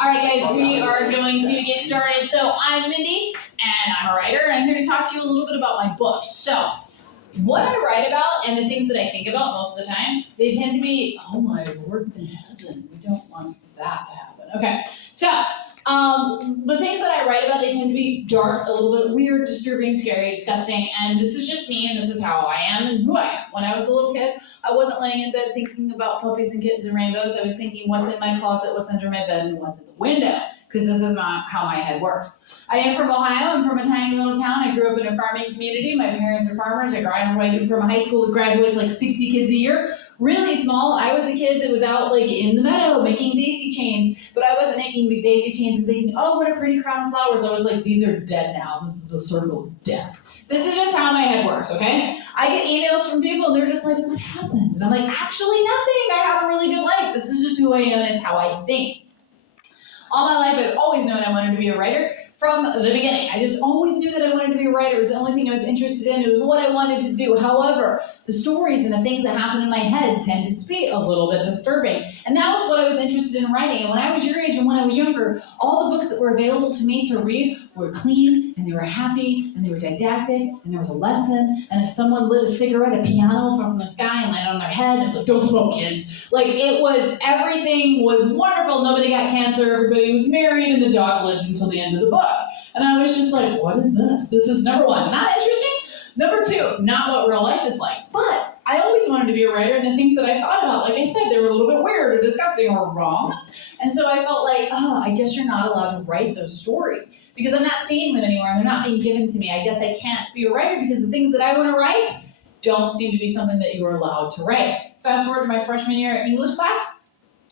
All right, guys, we are going to get started. So I'm Mindy, and I'm a writer, and I'm here to talk to you a little bit about my books. So what I write about and the things that I think about most of the time, they tend to be, oh my Lord in heaven, we don't want that to happen. Okay, so the things that I write about, they tend to be dark, a little bit weird, disturbing, scary, disgusting, and this is just me, and this is how I am and who I am. When I was a little kid, I wasn't laying in bed thinking about puppies and kittens and rainbows. I was thinking what's in my closet, what's under my bed, and what's in the window, because this is not how my head works. I am from Ohio. I'm from a tiny little town. I grew up in a farming community. My parents are farmers. I graduated from a high school that graduates like 60 kids a year. Really small. I was a kid that was out like in the meadow making daisy chains, but I wasn't making big daisy chains and thinking, oh, what a pretty crown of flowers. I was like, these are dead now. This is a circle of death. This is just how my head works, okay? I get emails from people and they're just like, what happened? And I'm like, actually nothing. I have a really good life. This is just who I am and it's how I think. All my life, I've always known I wanted to be a writer from the beginning. I just always knew that I wanted to be a writer. It was the only thing I was interested in. It was what I wanted to do. However, the stories and the things that happened in my head tended to be a little bit disturbing. And that was what I was interested in writing. And when I was your age and when I was younger, all the books that were available to me to read were clean, and they were happy, and they were didactic, and there was a lesson. And if someone lit a cigarette, a piano fell from the sky and landed on their head, and it's like, don't smoke, kids. Like, it was, everything was wonderful. Nobody got cancer. Everybody was married, and the dog lived until the end of the book. And I was just like, what is this? This is number one, not interesting. Number two, not what real life is like. But I always wanted to be a writer, and the things that I thought about, like I said, they were a little bit weird or disgusting or wrong. And so I felt like, oh, I guess you're not allowed to write those stories because I'm not seeing them anywhere. They're not being given to me. I guess I can't be a writer because the things that I want to write don't seem to be something that you are allowed to write. Fast forward to my freshman year at English class,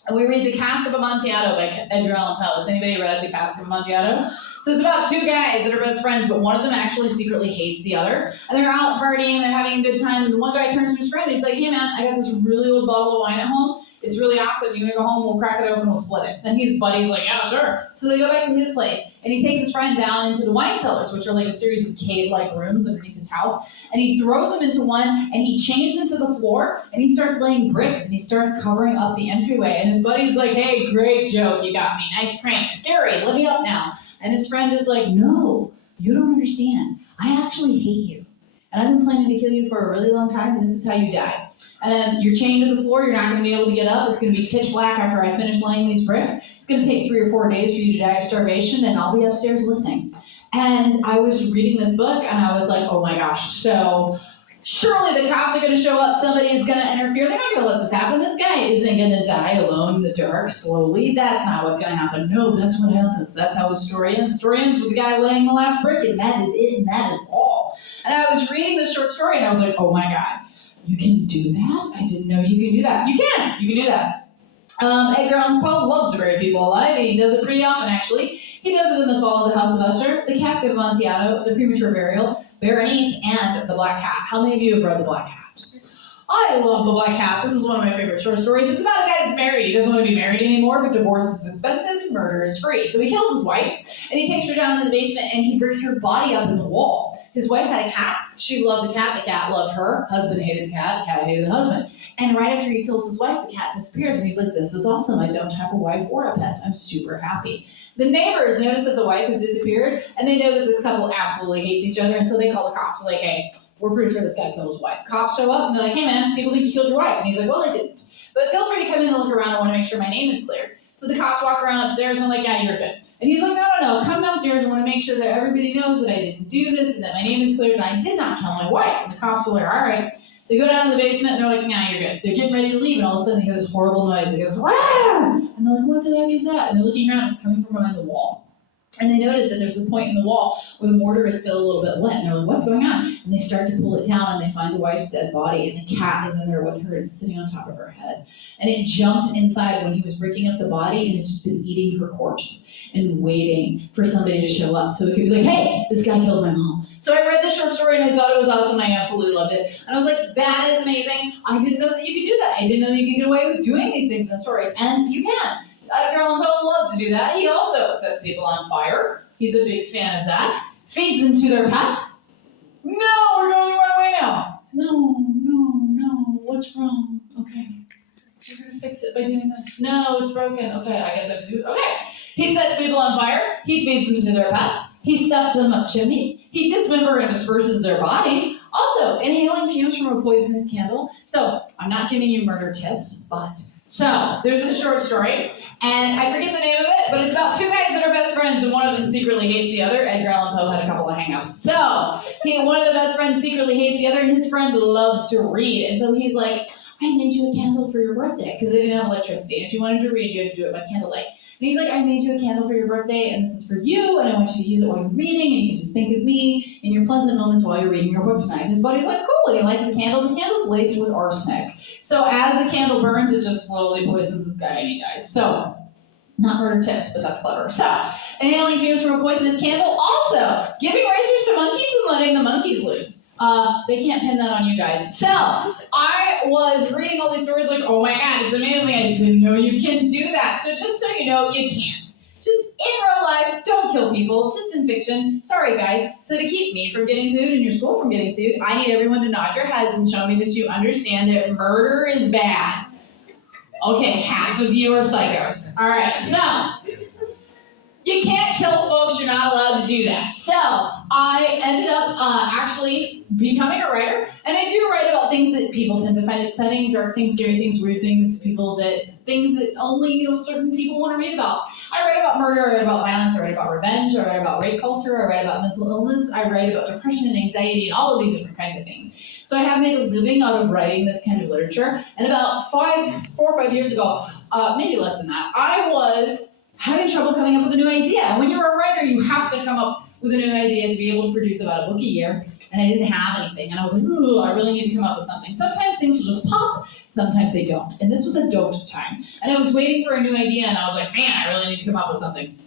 and we read The Cask of Amontillado by Edgar Allan Poe. Has anybody read The Cask of Amontillado? So it's about two guys that are best friends, but one of them actually secretly hates the other. And they're out partying, they're having a good time, and the one guy turns to his friend and he's like, hey man, I got this really old bottle of wine at home. It's really awesome. You want to go home? We'll crack it open, we'll split it. And his buddy's like, yeah, sure. So they go back to his place, and he takes his friend down into the wine cellars, which are like a series of cave-like rooms underneath his house. And he throws him into one, and he chains him to the floor, and he starts laying bricks, and he starts covering up the entryway. And his buddy's like, hey, great joke, you got me. Nice prank. Scary, let me up now. And his friend is like, no, you don't understand. I actually hate you. And I've been planning to kill you for a really long time, and this is how you die. And then you're chained to the floor, you're not going to be able to get up. It's going to be pitch black after I finish laying these bricks. It's going to take 3 or 4 days for you to die of starvation, and I'll be upstairs listening. And I was reading this book, and I was like, oh my gosh, so surely the cops are going to show up, somebody is going to interfere. They're not going to let this happen. This guy isn't going to die alone in the dark slowly. That's not what's going to happen. No, that's what happens. That's how the story ends. The story ends with the guy laying the last brick, and that is it, and that is all. And I was reading this short story, and I was like, oh my God, you can do that? I didn't know you can do that. You can do that. Edgar Allan Poe loves to bury people alive. He does it pretty often, actually. He does it in The Fall of the House of Usher, The Cask of Amontillado, The Premature Burial, Berenice, and The Black Cat. How many of you have read The Black Cat? I love The Black Cat. This is one of my favorite short stories. It's about a guy that's married. He doesn't want to be married anymore, but divorce is expensive and murder is free. So he kills his wife, and he takes her down to the basement, and he bricks her body up in the wall. His wife had a cat. She loved the cat loved her. Husband hated the cat hated the husband. And right after he kills his wife, the cat disappears, and he's like, this is awesome. I don't have a wife or a pet. I'm super happy. The neighbors notice that the wife has disappeared, and they know that this couple absolutely hates each other, and so they call the cops. Like, hey, we're pretty sure this guy killed his wife. Cops show up, and they're like, hey man, people think you killed your wife. And he's like, well, I didn't. But feel free to come in and look around. I want to make sure my name is cleared. So the cops walk around upstairs, and I'm like, yeah, you're good. And he's like, no, come downstairs. I want to make sure that everybody knows that I didn't do this, and that my name is cleared, and I did not kill my wife. And the cops are like, all right. They go down to the basement, and they're like, nah, you're good. They're getting ready to leave, and all of a sudden they hear this horrible noise. It goes, wah! And they're like, what the heck is that? And they're looking around, and it's coming from behind the wall. And they notice that there's a point in the wall where the mortar is still a little bit wet. And they're like, what's going on? And they start to pull it down, and they find the wife's dead body, and the cat is in there with her, it's sitting on top of her head. And it jumped inside when he was breaking up the body, and it's just been eating her corpse and waiting for somebody to show up. So it could be like, hey, this guy killed my mom. So I read this short story, and I thought it was awesome. I absolutely loved it. And I was like, that is amazing. I didn't know that you could do that. I didn't know that you could get away with doing these things in stories. And you can. Edgar Allan Poe loves to do that. He also sets people on fire. He's a big fan of that. Feeds them to their pets. No, we're going the wrong way now. No, what's wrong? Okay. We're going to fix it by doing this. No, it's broken. Okay, I guess I have to do it. Okay. He sets people on fire. He feeds them to their pets. He stuffs them up chimneys. He dismembers and disperses their bodies. Also, inhaling fumes from a poisonous candle. So, I'm not giving you murder tips, but... So, there's a short story, and I forget the name of it, but it's about two guys that are best friends, and one of them secretly hates the other. Edgar Allan Poe had a couple of hang-ups. So, one of the best friends secretly hates the other, and his friend loves to read. And so he's like, I made you a candle for your birthday, because they didn't have electricity. And if you wanted to read, you had to do it by candlelight. And he's like, I made you a candle for your birthday, and this is for you, and I want you to use it while you're reading, and you can just think of me in your pleasant moments while you're reading your book tonight. And his buddy's like, cool, you like the candle? The candle's laced with arsenic. So as the candle burns, it just slowly poisons this guy, and he dies. So, not murder tips, but that's clever. So, inhaling fumes from a poisonous candle. Also, giving racers to monkeys and letting the monkeys loose. They can't pin that on you guys. So, I was reading all these stories like, oh my god, it's amazing. I didn't know you can do that. So just so you know, you can't. Just in real life, don't kill people. Just in fiction. Sorry, guys. So to keep me from getting sued and your school from getting sued, I need everyone to nod your heads and show me that you understand that murder is bad. Okay, half of you are psychos. All right, so... You can't kill folks, you're not allowed to do that. So, I ended up actually becoming a writer, and I do write about things that people tend to find upsetting, dark things, scary things, weird things, things that only, certain people want to read about. I write about murder, I write about violence, I write about revenge, I write about rape culture, I write about mental illness, I write about depression and anxiety, and all of these different kinds of things. So I have made a living out of writing this kind of literature, and about 4 or 5 years ago, maybe less than that, I was having trouble coming up with a new idea. And when you're a writer, you have to come up with a new idea to be able to produce about a book a year. And I didn't have anything. And I was like, ooh, I really need to come up with something. Sometimes things will just pop, sometimes they don't. And this was a don't time. And I was waiting for a new idea, and I was like, man, I really need to come up with something.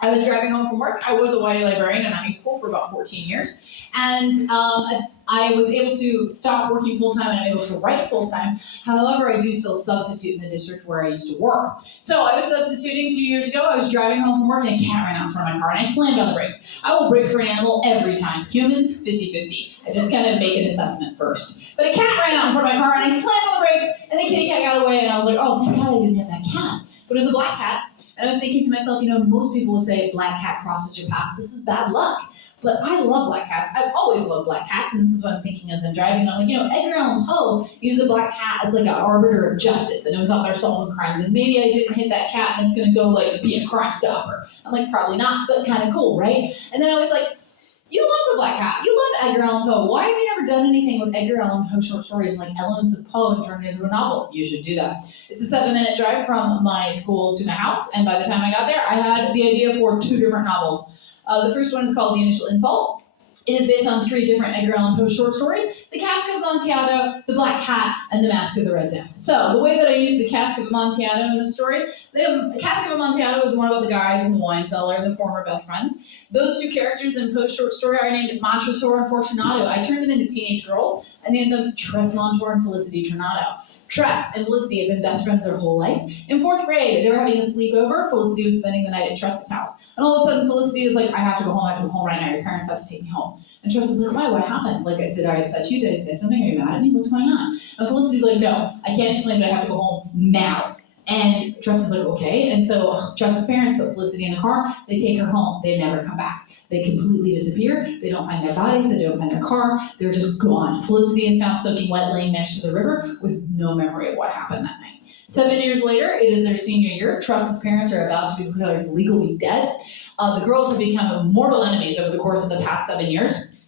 I was driving home from work. I was a YA librarian in high school for about 14 years. And I was able to stop working full-time, and I'm able to write full-time. However, I do still substitute in the district where I used to work. So I was substituting a few years ago. I was driving home from work, and a cat ran out in front of my car, and I slammed on the brakes. I will brake for an animal every time. Humans, 50-50. I just kind of make an assessment first. But a cat ran out in front of my car, and I slammed on the brakes, and the kitty cat got away, and I was like, oh, thank God I didn't hit that cat. But it was a black cat. And I was thinking to myself, most people would say black cat crosses your path. This is bad luck. But I love black cats. I've always loved black cats, and this is what I'm thinking as I'm driving. And I'm like, Edgar Allan Poe used a black cat as like an arbiter of justice, and it was out there solving crimes. And maybe I didn't hit that cat, and it's going to go be a crime stopper. I'm like, probably not, but kind of cool, right? And then I was like, you love the black cat. You love Edgar Allan Poe. Why have you never done anything with Edgar Allan Poe short stories and like elements of Poe and turned it into a novel? You should do that. It's a 7-minute drive from my school to my house, and by the time I got there, I had the idea for 2 different novels. The first one is called The Initial Insult. It is based on 3 different Edgar Allan Poe short stories: The Cask of Amontillado, The Black Cat, and The Mask of the Red Death. So the way that I used the Cask of Amontillado in the story, the Cask of Amontillado is one about the guys in the wine cellar, the former best friends. Those 2 characters in Poe's short story are named Montresor and Fortunato. I turned them into teenage girls. I named them Tress Montour and Felicity Tornado. Tress and Felicity had been best friends their whole life. In 4th grade, they were having a sleepover. Felicity was spending the night at Tress's house. And all of a sudden, Felicity is like, I have to go home right now. Your parents have to take me home. And Tress is like, why? What happened? Did I upset you? Did I say something? Are you mad at me? What's going on? And Felicity's like, no, I can't explain, but I have to go home now. And Tress is like, okay. And so Tress's parents put Felicity in the car. They take her home. They never come back. They completely disappear. They don't find their bodies. They don't find their car. They're just gone. Felicity is found soaking wet, laying next to the river with no memory of what happened that night. 7 years later, it is their senior year. Tress's parents are about to be declared legally dead. The girls have become mortal enemies over the course of the past 7 years.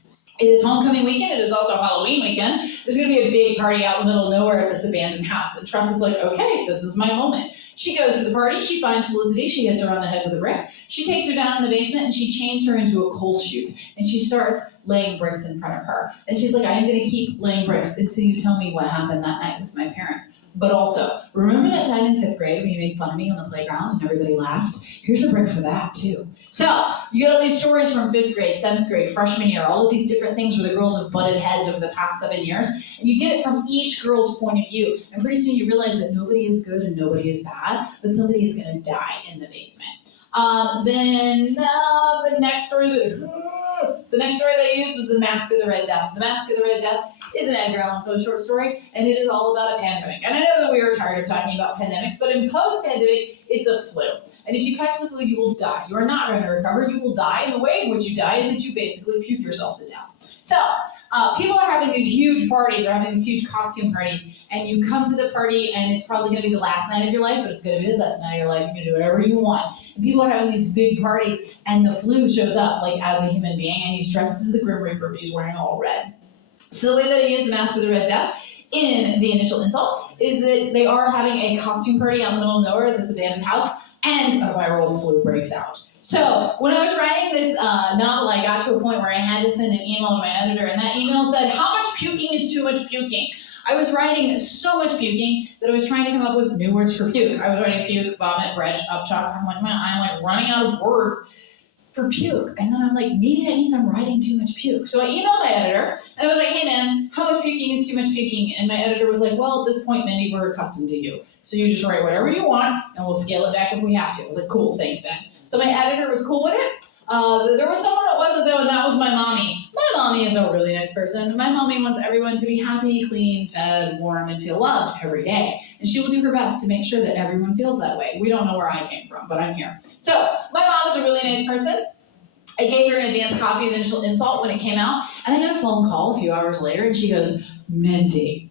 It is homecoming weekend. It is also Halloween weekend. There's going to be a big party out in the middle of nowhere at this abandoned house. And Tress is like, okay, this is my moment. She goes to the party. She finds Felicity. She hits her on the head with a brick. She takes her down in the basement, and she chains her into a coal chute. And she starts laying bricks in front of her. And she's like, I am going to keep laying bricks until you tell me what happened that night with my parents. But also, remember that time in 5th grade when you made fun of me on the playground and everybody laughed? Here's a brick for that, too. So, you get all these stories from 5th grade, 7th grade, freshman year, all of these different things where the girls have butted heads over the past 7 years, and you get it from each girl's point of view. And pretty soon you realize that nobody is good and nobody is bad, but somebody is going to die in the basement. The next story that I used was The Mask of the Red Death. The Mask of the Red Death is an Edgar Allan Poe short story, and it is all about a pandemic. And I know that we are tired of talking about pandemics, but in post-pandemic, it's a flu. And if you catch the flu, you will die. You are not going to recover. You will die. And the way in which you die is that you basically puke yourself to death. So people are having these huge parties, they're having these huge costume parties, and you come to the party and it's probably going to be the last night of your life, but it's going to be the best night of your life. You can do whatever you want. And people are having these big parties, and the flu shows up like as a human being, and he's dressed as the Grim Reaper, but he's wearing all red. So the way that I use the Mask of the Red Death in the initial insult is that they are having a costume party out in the middle of nowhere at this abandoned house, and a viral flu breaks out. So when I was writing this novel, I got to a point where I had to send an email to my editor, and that email said, "How much puking is too much puking?" I was writing so much puking that I was trying to come up with new words for puke. I was writing puke, vomit, retch, upchuck. I'm like, man, I'm like running out of words for puke. And then I'm like, maybe that means I'm writing too much puke. So I emailed my editor, and I was like, hey man, how much puking is too much puking? And my editor was like, well, at this point, Mindy, we're accustomed to you. So you just write whatever you want, and we'll scale it back if we have to. I was like, cool, thanks, Ben. So my editor was cool with it. There was someone that wasn't though, and that was my mommy. My mommy is a really nice person. My mommy wants everyone to be happy, clean, fed, warm, and feel loved every day. And she will do her best to make sure that everyone feels that way. We don't know where I came from, but I'm here. So my mom is a really nice person. I gave her an advance copy of the initial insult when it came out, and I got a phone call a few hours later, and she goes, Mindy.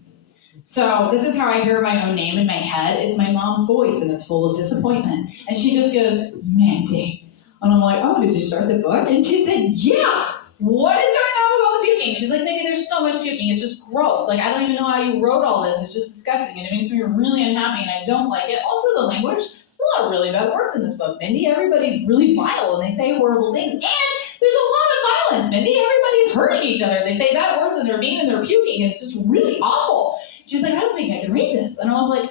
So this is how I hear my own name in my head. It's my mom's voice, and it's full of disappointment. And she just goes, Mindy. And I'm like, oh, did you start the book? And she said, yeah. What is going on with all the puking? She's like, Mindy, there's so much puking. It's just gross. Like, I don't even know how you wrote all this. It's just disgusting, and it makes me really unhappy, and I don't like it. Also, the language. There's a lot of really bad words in this book, Mindy. Everybody's really vile, and they say horrible things. And there's a lot of violence, Mindy. Everybody's hurting each other. They say bad words, and they're mean, and they're puking, and it's just really awful. She's like, I don't think I can read this. And I was like,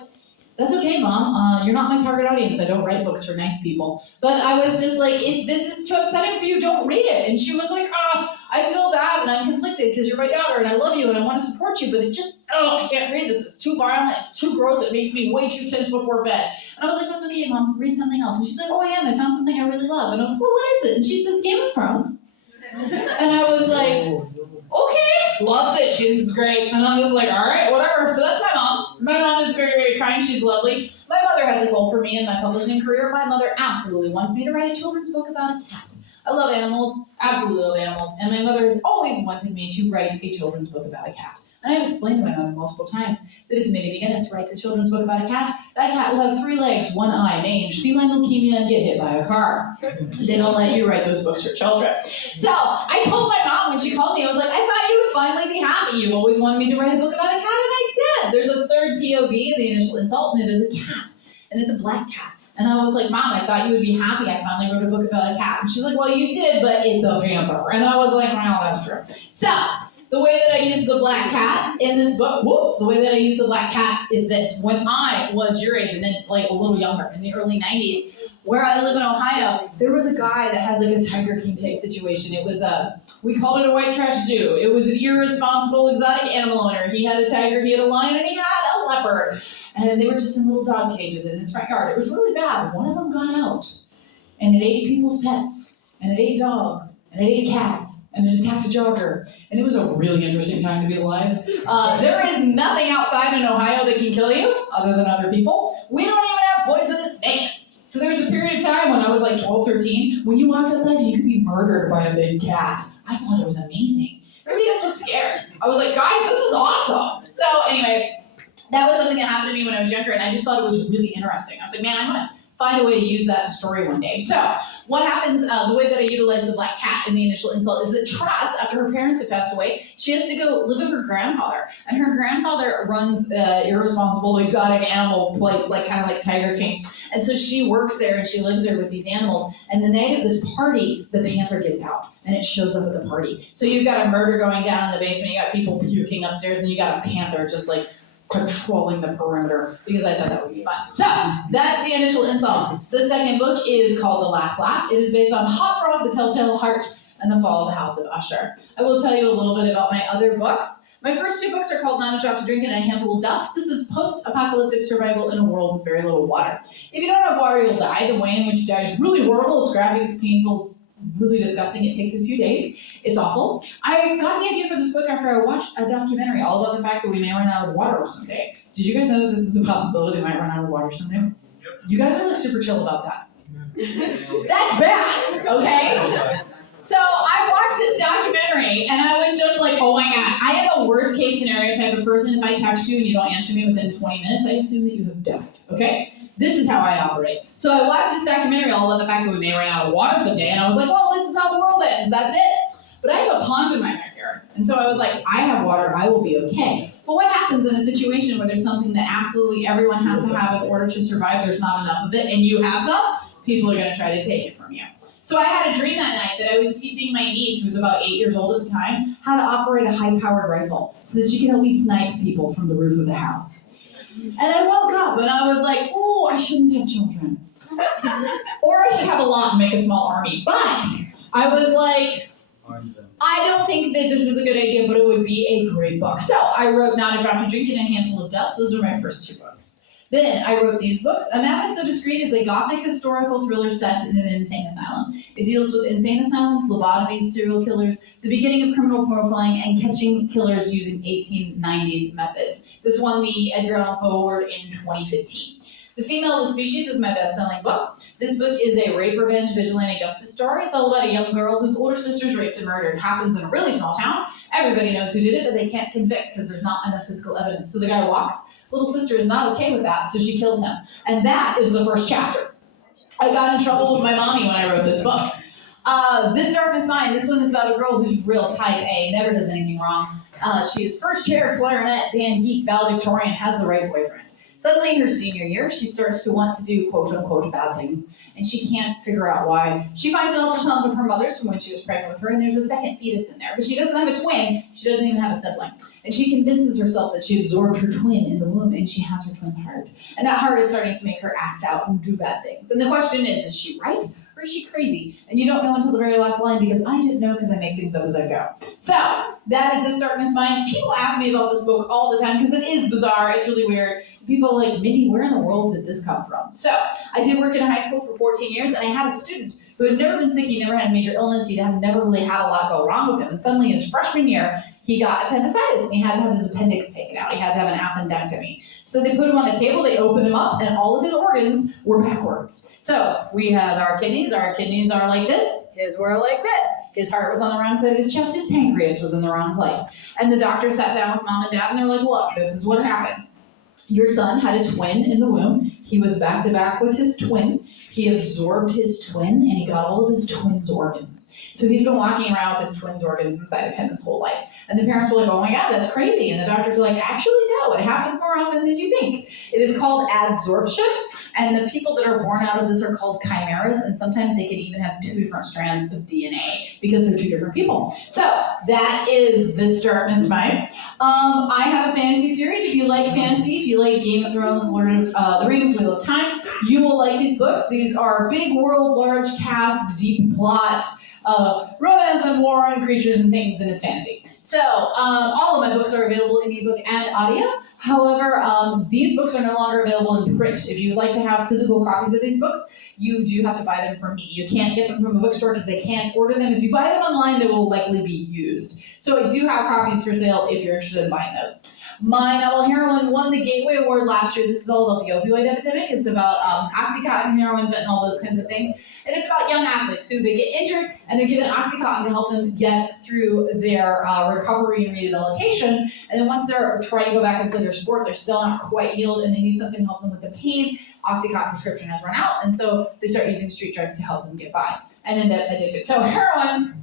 that's okay, Mom. You're not my target audience. I don't write books for nice people. But I was just like, if this is too upsetting for you, don't read it. And she was like, I feel bad and I'm conflicted because you're my daughter and I love you and I want to support you, but it just, I can't read this. It's too violent. It's too gross. It makes me way too tense before bed. And I was like, that's okay, Mom. Read something else. And she's like, I am. I found something I really love. And I was like, well, what is it? And she says, Game of Thrones. And I was like, okay, loves it. She thinks it's great. And I'm just like, all right, whatever. So that's my mom. My mom is very, very kind. She's lovely. My mother has a goal for me in my publishing career. My mother absolutely wants me to write a children's book about a cat. I love animals, absolutely love animals, and my mother has always wanted me to write a children's book about a cat. And I've explained to my mother multiple times that if Mindy McGinnis writes a children's book about a cat, that cat will have 3 legs, 1 eye, mange, feline leukemia, and get hit by a car. They don't let you write those books for children. So I told my mom when she called me, I was like, I thought you would finally be happy. You've always wanted me to write a book about a cat, and I did. There's a third POV in the initial insult, and it is a cat, and it's a black cat. And I was like, Mom, I thought you would be happy. I finally wrote a book about a cat. And she's like, well, you did, but it's a panther. And I was like, well, that's true. So the way that I use the black cat in this book, the way that I use the black cat is this. When I was your age, and then like a little younger, in the early 90s, where I live in Ohio, there was a guy that had like a Tiger King type situation. It was we called it a white trash zoo. It was an irresponsible exotic animal owner. He had a tiger, he had a lion, and he had a leopard. And they were just in little dog cages in his front yard. It was really bad. One of them got out, and it ate people's pets, and it ate dogs, and it ate cats, and it attacked a jogger. And it was a really interesting time to be alive. There is nothing outside in Ohio that can kill you, other than other people. We don't even have poisonous snakes. So there was a period of time when I was like 12, 13, when you walked outside and you could be murdered by a big cat. I thought it was amazing. Everybody else was scared. I was like, guys, this is awesome. So anyway, that was something that happened to me when I was younger, and I just thought it was really interesting. I was like, man, I'm going to find a way to use that in a story one day. So what happens, the way that I utilize the black cat in the initial insult is that Tress, after her parents had passed away, she has to go live with her grandfather. And her grandfather runs irresponsible exotic animal place, kind of like Tiger King. And so she works there and she lives there with these animals. And the night of this party, the panther gets out and it shows up at the party. So you've got a murder going down in the basement, you got people puking upstairs, and you got a panther just patrolling the perimeter, because I thought that would be fun. So that's the initial insult. The second book is called The Last Laugh. It is based on Hot Frog, The Telltale Heart, and The Fall of the House of Usher. I will tell you a little bit about my other books. My first 2 books are called Not a Drop to Drink and A Handful of Dust. This is post-apocalyptic survival in a world with very little water. If you don't have water, you'll die. The way in which you die is really horrible. It's graphic, it's painful, it's really disgusting. It takes a few days. It's awful. I got the idea for this book after I watched a documentary all about the fact that we may run out of water someday. Did you guys know that this is a possibility we might run out of water someday? Yep. You guys are like super chill about that. That's bad, okay? So I watched this documentary and I was just like, oh my God, I am a worst case scenario type of person. If I text you and you don't answer me within 20 minutes, I assume that you have died, okay? This is how I operate. So I watched this documentary all about the fact that we may run out of water someday, and I was like, well, this is how the world ends, that's it. But I have a pond in my backyard, and so I was like, I have water, I will be okay. But what happens in a situation where there's something that absolutely everyone has to have in order to survive, there's not enough of it, and you have some, people are gonna try to take it from you. So I had a dream that night that I was teaching my niece, who was about 8 years old at the time, how to operate a high-powered rifle so that she could help me snipe people from the roof of the house. And I woke up and I was like, oh, I shouldn't have children. Or I should have a lot and make a small army. But I was like, I don't think that this is a good idea, but it would be a great book. So I wrote Not a Drop to Drink and A Handful of Dust. Those are my first 2 books. Then I wrote these books. A Man is So Discreet is a gothic historical thriller set in an insane asylum. It deals with insane asylums, lobotomies, serial killers, the beginning of criminal profiling, and catching killers using 1890s methods. This won the Edgar Allan Poe Award in 2015. The Female of the Species is my best-selling book. This book is a rape, revenge, vigilante justice story. It's all about a young girl whose older sister's raped and murdered. It happens in a really small town. Everybody knows who did it, but they can't convict because there's not enough physical evidence. So the guy walks. Little sister is not okay with that, so she kills him. And that is the first chapter. I got in trouble with my mommy when I wrote this book. This Darkness Mine, this one is about a girl who's real type A, never does anything wrong. She is first chair, clarinet, band geek, valedictorian, has the right boyfriend. Suddenly, her senior year, she starts to want to do quote-unquote bad things, and she can't figure out why. She finds an ultrasound of her mother's from when she was pregnant with her, and there's a second fetus in there, but she doesn't have a twin, she doesn't even have a sibling. And she convinces herself that she absorbed her twin in the womb, and she has her twin's heart. And that heart is starting to make her act out and do bad things. And the question is she right? Or is she crazy? And you don't know until the very last line, because I didn't know because I make things up as I go. So, that is This Darkness Mine. People ask me about this book all the time because it is bizarre, it's really weird. People are like, Mindy, where in the world did this come from? So, I did work in a high school for 14 years, and I had a student who had never been sick, he never had a major illness, he had never really had a lot go wrong with him. And suddenly his freshman year, he got appendicitis, and he had to have his appendix taken out. He had to have an appendectomy. So they put him on the table, they opened him up, and all of his organs were backwards. So we have our kidneys are like this, his were like this. His heart was on the wrong side of his chest, his pancreas was in the wrong place. And the doctor sat down with mom and dad, and they were like, look, this is what happened. Your son had a twin in the womb. He was back to back with his twin. He absorbed his twin, and he got all of his twin's organs. So he's been walking around with his twin's organs inside of him his whole life. And the parents were like, oh my God, that's crazy. And the doctors were like, actually, no, it happens more often than you think. It is called adsorption. And the people that are born out of this are called chimeras. And sometimes they can even have 2 different strands of DNA because they're 2 different people. So that is This Darkness Mine. I have a fantasy series. If you like fantasy, if you like Game of Thrones, Lord of the Rings, Wheel of Time, you will like these books. These are big world, large cast, deep plot, romance and war and creatures and things, and it's fantasy. So all of my books are available in ebook and audio. However, these books are no longer available in print. If you'd like to have physical copies of these books, you do have to buy them from me. You can't get them from a bookstore because they can't order them. If you buy them online, they will likely be used. So I do have copies for sale if you're interested in buying those. My novel Heroin won the Gateway Award last year. This is all about the opioid epidemic. It's about Oxycontin, heroin, fentanyl, those kinds of things. And it's about young athletes who they get injured and they're given Oxycontin to help them get through their recovery and rehabilitation. And then once they're trying to go back and play their sport, they're still not quite healed and they need something to help them with the pain. Oxycontin prescription has run out, and so they start using street drugs to help them get by and end up addicted. So Heroin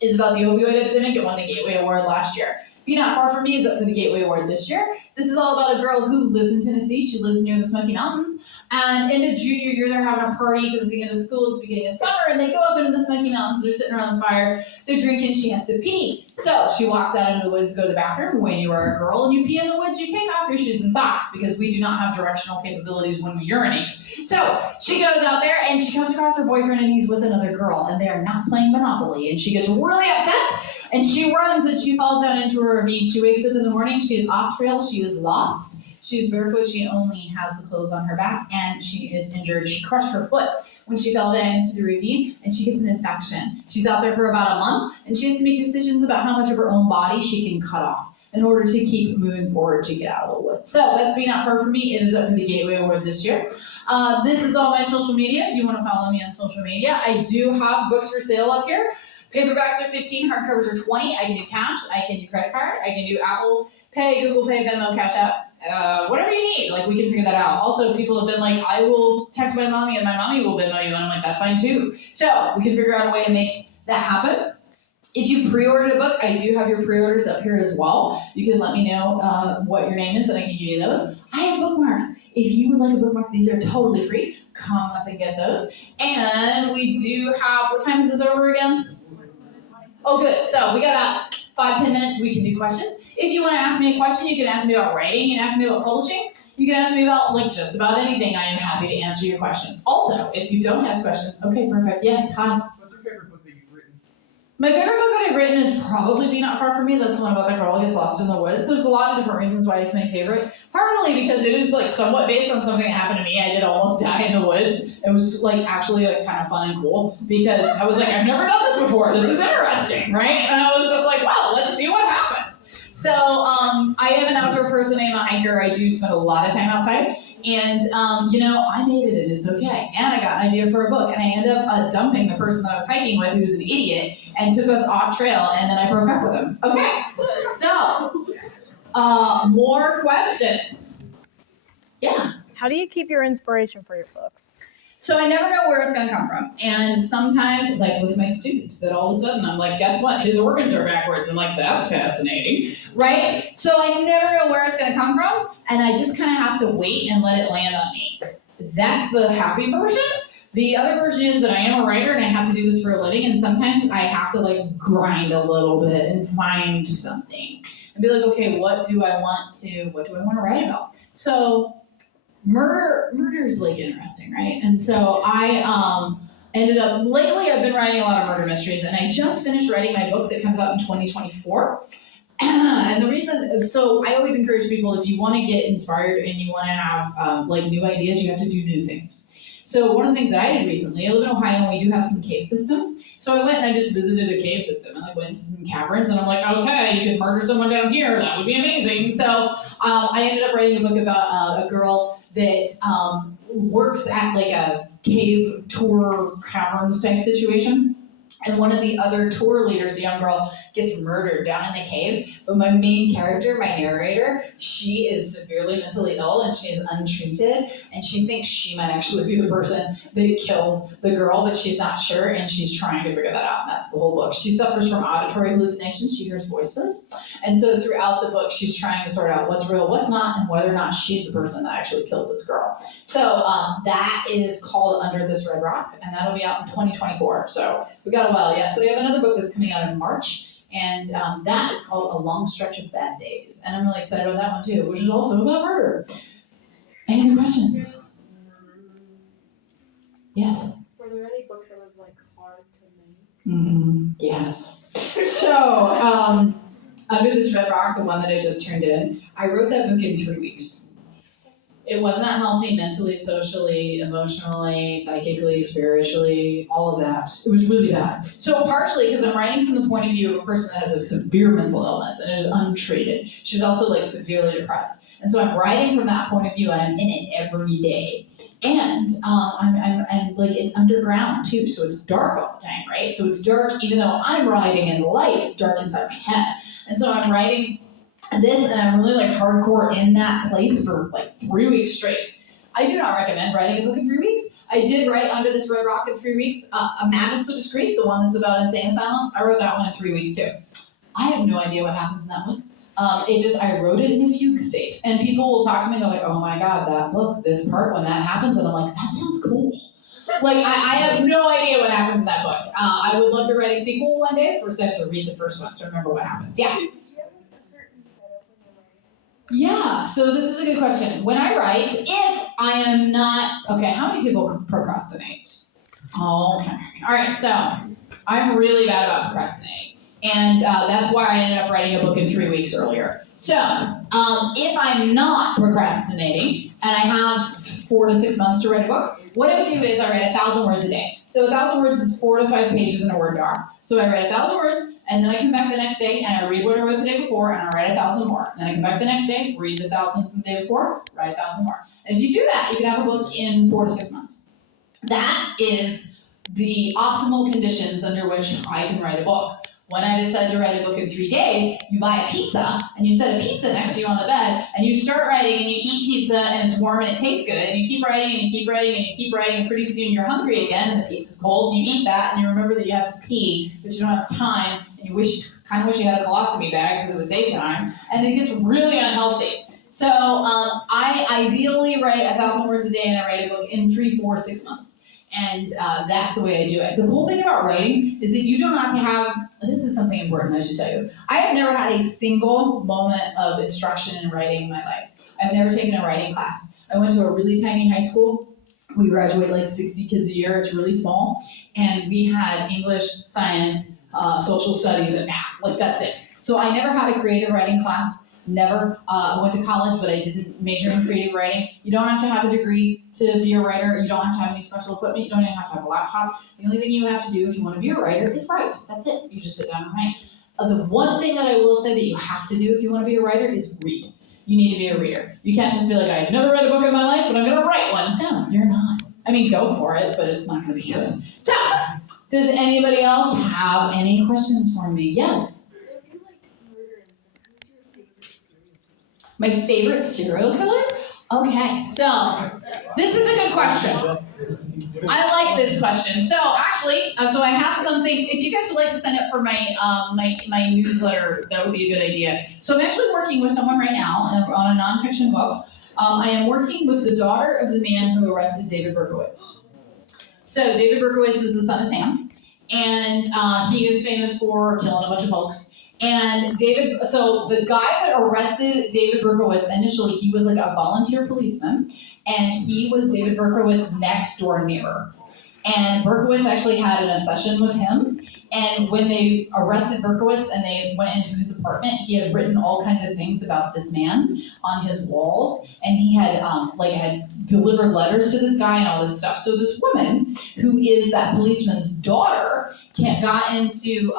is about the opioid epidemic. It won the Gateway Award last year. Be Not Far From Me is up for the Gateway Award this year. This is all about a girl who lives in Tennessee. She lives near the Smoky Mountains. And in the junior year, they're having a party because it's the end of school, it's the beginning of summer, and they go up into the Smoky Mountains, they're sitting around the fire, they're drinking, she has to pee. So she walks out into the woods to go to the bathroom. When you are a girl and you pee in the woods, you take off your shoes and socks because we do not have directional capabilities when we urinate. So she goes out there and she comes across her boyfriend and he's with another girl and they are not playing Monopoly. And she gets really upset and she runs and she falls down into a ravine. She wakes up in the morning, she is off trail, she is lost. She's barefoot, she only has the clothes on her back, and she is injured. She crushed her foot when she fell down into the ravine and she gets an infection. She's out there for about a month and she has to make decisions about how much of her own body she can cut off in order to keep moving forward to get out of the woods. So that's me not far from me. It is up for the Gateway Award this year. This is all my social media. If you want to follow me on social media, I do have books for sale up here. Paperbacks are $15, hardcovers are $20. I can do cash, I can do credit card, I can do Apple Pay, Google Pay, Venmo, Cash App, whatever you need. Like, we can figure that out. Also, people have been like, I will text my mommy and my mommy will Venmo you, and I'm like, that's fine too. So we can figure out a way to make that happen. If you pre-ordered a book, I do have your pre-orders up here as well. You can let me know what your name is and I can give you those. I have bookmarks. If you would like a bookmark, these are totally free. Come up and get those. And we do have, what time is this over again? Oh, good. So we got about 5-10 minutes. We can do questions. If you want to ask me a question, you can ask me about writing. You can ask me about publishing. You can ask me about just about anything. I am happy to answer your questions. Also, if you don't ask questions, okay, perfect. Yes, hi. What's your favorite book that you've written? My favorite book that I've written is probably Be Not Far From Me. That's the one about the girl who gets lost in the woods. There's a lot of different reasons why it's my favorite. Partly because it is somewhat based on something that happened to me. I did almost die in the woods. It was actually kind of fun and cool because I was like, I've never done this before. This is interesting, right? And I was just like, wow, let's see what happens. So I am an outdoor person. I'm a hiker. I do spend a lot of time outside. And, I made it and it's okay. And I got an idea for a book. And I ended up dumping the person that I was hiking with, who was an idiot, and took us off trail. And then I broke up with him. Okay. So, more questions. Yeah. How do you keep your inspiration for your books? So I never know where it's going to come from. And sometimes, like with my students, that all of a sudden I'm like, guess what? His organs are backwards. I'm like, that's fascinating, right? So I never know where it's going to come from. And I just kind of have to wait and let it land on me. That's the happy version. The other version is that I am a writer and I have to do this for a living. And sometimes I have to grind a little bit and find something and be like, okay, what do I want to write about? So murder is interesting, right? And so I ended up, lately I've been writing a lot of murder mysteries, and I just finished writing my book that comes out in 2024. And the reason, so I always encourage people, if you want to get inspired and you want to have new ideas, you have to do new things. So one of the things that I did recently, I live in Ohio and we do have some cave systems. So I went and I just visited a cave system and I went into some caverns and I'm like, okay, you can murder someone down here. That would be amazing. So I ended up writing a book about a girl that works at a cave tour caverns type situation. And one of the other tour leaders, a young girl, gets murdered down in the caves. But my main character, my narrator, she is severely mentally ill and she is untreated. And she thinks she might actually be the person that killed the girl, but she's not sure. And she's trying to figure that out. And that's the whole book. She suffers from auditory hallucinations. She hears voices. And so throughout the book, she's trying to sort out what's real, what's not, and whether or not she's the person that actually killed this girl. So that is called Under This Red Rock. And that'll be out in 2024. So we got a while yet. But we have another book that's coming out in March. And that is called A Long Stretch of Bad Days. And I'm really excited about that one too, which is also about murder. Any other questions? Yes? Were there any books that was hard to make? Yes. So, Under This Red Rock, the one that I just turned in, I wrote that book in 3 weeks. It was not healthy mentally, socially, emotionally, psychically, spiritually, all of that. It was really bad. So partially because I'm writing from the point of view of a person that has a severe mental illness and is untreated. She's also severely depressed. And so I'm writing from that point of view and I'm in it every day. And I'm it's underground too, so it's dark all the time, right? So it's dark even though I'm writing in the light, it's dark inside my head. And so I'm writing this, and I'm really hardcore in that place for 3 weeks straight. I do not recommend writing a book in 3 weeks. I did write Under This Red Rock in 3 weeks. A Madness So Discreet, the one that's about insane asylums, I wrote that one in 3 weeks too. I have no idea what happens in that book. I wrote it in a fugue state. And people will talk to me and they're like, oh my God, that book, this part when that happens, and I'm like, that sounds cool. I have no idea what happens in that book. I would love to write a sequel one day. First I have to read the first one to remember what happens. Yeah. Yeah, so this is a good question. When I write, if I am not, okay, how many people procrastinate? Okay, all right, so I'm really bad about procrastinating. And that's why I ended up writing a book in 3 weeks earlier. So if I'm not procrastinating and I have 4 to 6 months to write a book, what I would do is I write 1,000 words a day. So 1,000 words is 4 to 5 pages in a Word doc. So I write 1,000 words, and then I come back the next day and I read what I wrote the day before, and I write 1,000 more. And then I come back the next day, read the 1,000 from the day before, write 1,000 more. And if you do that, you can have a book in 4 to 6 months. That is the optimal conditions under which I can write a book. When I decided to write a book in 3 days, you buy a pizza and you set a pizza next to you on the bed and you start writing and you eat pizza and it's warm and it tastes good and you keep writing and you keep writing and you keep writing and pretty soon you're hungry again and the pizza's cold and you eat that and you remember that you have to pee but you don't have time and you kind of wish you had a colostomy bag because it would save time and it gets really unhealthy. So I ideally write 1,000 words a day and I write a book in 3, 4, 6 months. And that's the way I do it. The cool thing about writing is that you don't have to have, this is something important I should tell you. I have never had a single moment of instruction in writing in my life. I've never taken a writing class. I went to a really tiny high school. We graduate like 60 kids a year. It's really small. And we had English, science, social studies, and math. Like that's it. So I never had a creative writing class. Never. I went to college, but I didn't major in creative writing. You don't have to have a degree to be a writer. You don't have to have any special equipment. You don't even have to have a laptop. The only thing you have to do if you want to be a writer is write. That's it. You just sit down and write. The one thing that I will say that you have to do if you want to be a writer is read. You need to be a reader. You can't just be like, I've never read a book in my life, but I'm going to write one. No, you're not. I mean, go for it, but it's not going to be good. So, does anybody else have any questions for me? Yes? My favorite serial killer? Okay, so this is a good question. I like this question. So actually, so I have something. If you guys would like to sign up for my my newsletter, that would be a good idea. So I'm actually working with someone right now on a nonfiction book. I am working with the daughter of the man who arrested David Berkowitz. So David Berkowitz is the son of Sam, and he is famous for killing a bunch of folks. And so the guy that arrested David Berkowitz, initially he was like a volunteer policeman, and he was David Berkowitz's next door neighbor. And Berkowitz actually had an obsession with him. And when they arrested Berkowitz and they went into his apartment, he had written all kinds of things about this man on his walls. And he had had delivered letters to this guy and all this stuff. So this woman, who is that policeman's daughter, got into,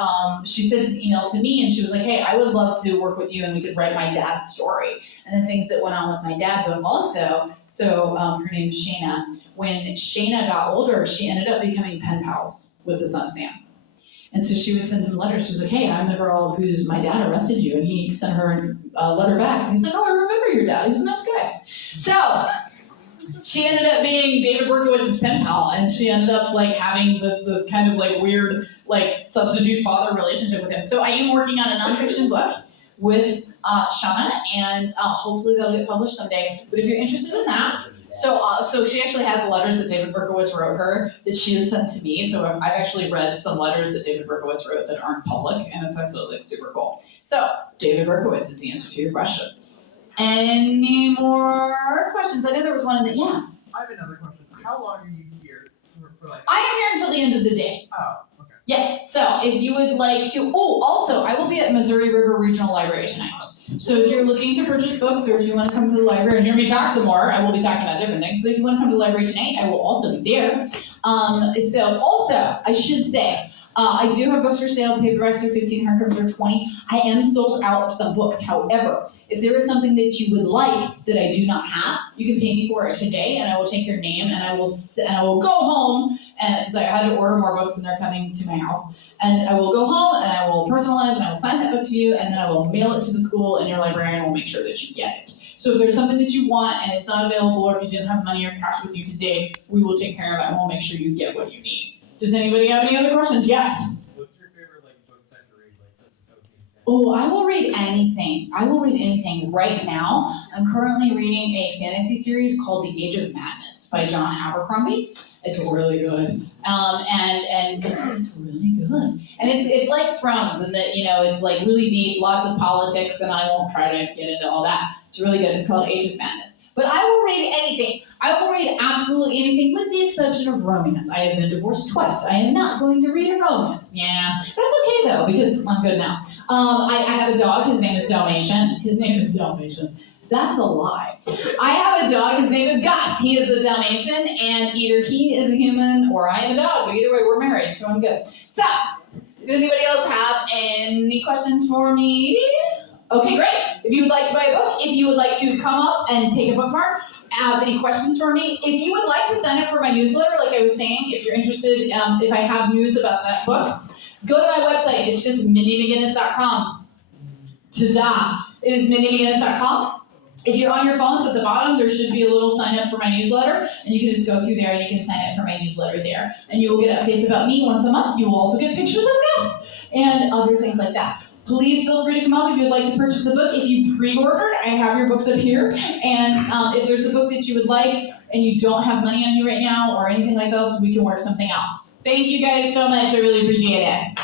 she sent an email to me and she was like, hey, I would love to work with you and we could write my dad's story and the things that went on with my dad. But also, her name is Shayna. When Shayna got older, she ended up becoming pen pals with the son Sam. And so she would send him letters. She was like, hey, I'm the girl whose my dad arrested you. And he sent her a letter back. And he's like, oh, I remember your dad. He's a nice guy. So she ended up being David Berkowitz's pen pal. And she ended up having this kind of weird substitute father relationship with him. So I am working on a nonfiction book with Shauna. And hopefully that'll get published someday. But if you're interested in that, so she actually has letters that David Berkowitz wrote her that she has sent to me. So I've actually read some letters that David Berkowitz wrote that aren't public, and it's actually super cool. So David Berkowitz is the answer to your question. Any more questions? I know there was one in the I have another question. How long are you here for I am here until the end of the day. Oh, okay. Yes. So if you would like to, also I will be at Missouri River Regional Library tonight. So if you're looking to purchase books or if you want to come to the library and hear me talk some more, I will be talking about different things. But if you want to come to the library tonight, I will also be there. So also, I should say, I do have books for sale. Paperbacks are $15, hardcovers are $20. I am sold out of some books. However, if there is something that you would like that I do not have, you can pay me for it today, and I will take your name and I will go home because I had to order more books and they're coming to my house. And I will go home and I will personalize and I will sign that book to you and then I will mail it to the school and your librarian will make sure that you get it. So if there's something that you want and it's not available or if you didn't have money or cash with you today, we will take care of it and we'll make sure you get what you need. Does anybody have any other questions? Yes? What's your favorite book type to read, dystopian? Oh, I will read anything. I will read anything. Right now, I'm currently reading a fantasy series called The Age of Madness by John Abercrombie. It's really good. And it's really good. And it's like Thrones and that, it's really deep, lots of politics, and I won't try to get into all that. It's really good. It's called Age of Madness. But I will read anything. I will read absolutely anything with the exception of romance. I have been divorced twice. I am not going to read a romance. Yeah, that's okay though because I'm good now. I have a dog. His name is Dalmatian. That's a lie. I have a dog, his name is Gus. He is a Dalmatian, and either he is a human or I am a dog, but either way, we're married, so I'm good. So, does anybody else have any questions for me? Okay, great. If you would like to buy a book, if you would like to come up and take a bookmark, have any questions for me, if you would like to sign up for my newsletter, like I was saying, if you're interested, if I have news about that book, go to my website. It's just MindyMcGinnis.com. Ta-da! It is MindyMcGinnis.com. If you're on your phones at the bottom, there should be a little sign up for my newsletter, and you can just go through there and you can sign up for my newsletter there. And you will get updates about me once a month. You will also get pictures of Gus and other things like that. Please feel free to come up if you'd like to purchase a book. If you pre-ordered, I have your books up here. And if there's a book that you would like and you don't have money on you right now or anything like that, we can work something out. Thank you guys so much. I really appreciate it.